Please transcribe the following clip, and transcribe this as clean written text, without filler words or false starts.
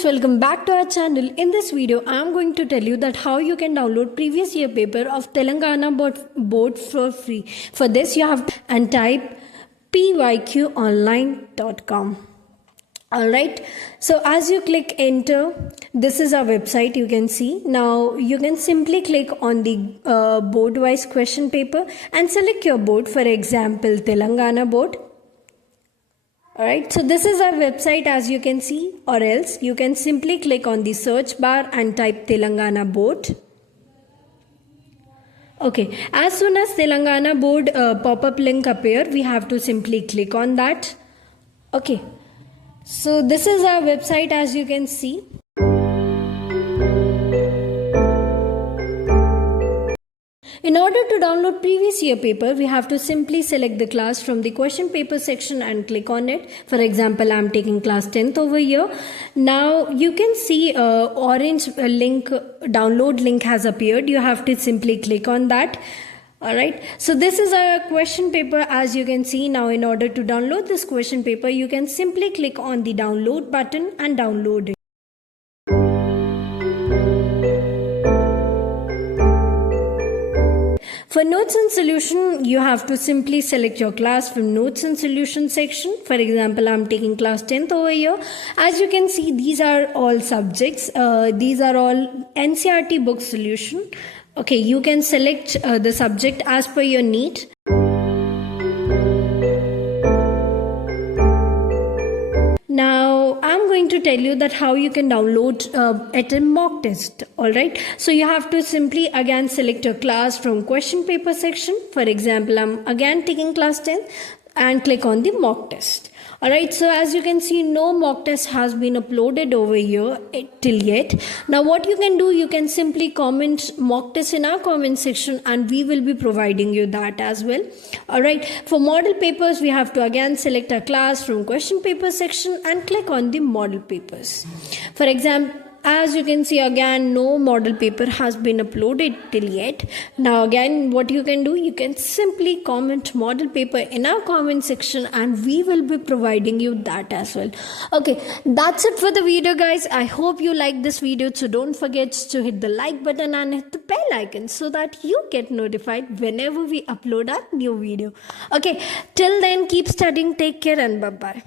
guys, welcome back to our channel. In this video, I am going to tell you that how you can download previous year paper of Telangana board for free. For this, you have to and type pyqonline.com. Alright, so as you click enter, this is our website you can see. Now you can simply click on the board wise question paper and select your board, for example Telangana board. Alright, so this is our website as you can see, or else you can simply click on the search bar and type Telangana board. Okay, as soon as Telangana board pop-up link appear, we have to simply click on that. Okay, so this is our website as you can see. In order to download previous year paper, we have to simply select the class from the question paper section and click on it. For example, I am taking class 10th over here. Now you can see orange link, download link has appeared. You have to simply click on that. Alright, so this is our question paper as you can see. Now in order to download this question paper, you can simply click on the download button and download it. For notes and solution, you have to simply select your class from notes and solution section. For example, I'm taking class 10th over here. As you can see, these are all subjects. These are all NCERT book solution. Okay, you can select the subject as per your need. Now, I'm going to tell you that how you can download at a mock test. Alright, so you have to simply again select your class from question paper section. For example, I'm again taking class 10 and click on the mock test. Alright, so as you can see, no mock test has been uploaded over here till yet. Now what you can do, you can simply comment mock test in our comment section and we will be providing you that as well. Alright, for model papers, we have to again select a class from question paper section and click on the model papers. For example, as you can see, again no model paper has been uploaded till yet. Now again what you can do, you can simply comment model paper in our comment section and we will be providing you that as well. Okay, that's it for the video guys. I hope you like this video, so don't forget to hit the like button and hit the bell icon so that you get notified whenever we upload our new video. Okay, till then keep studying, take care and bye bye.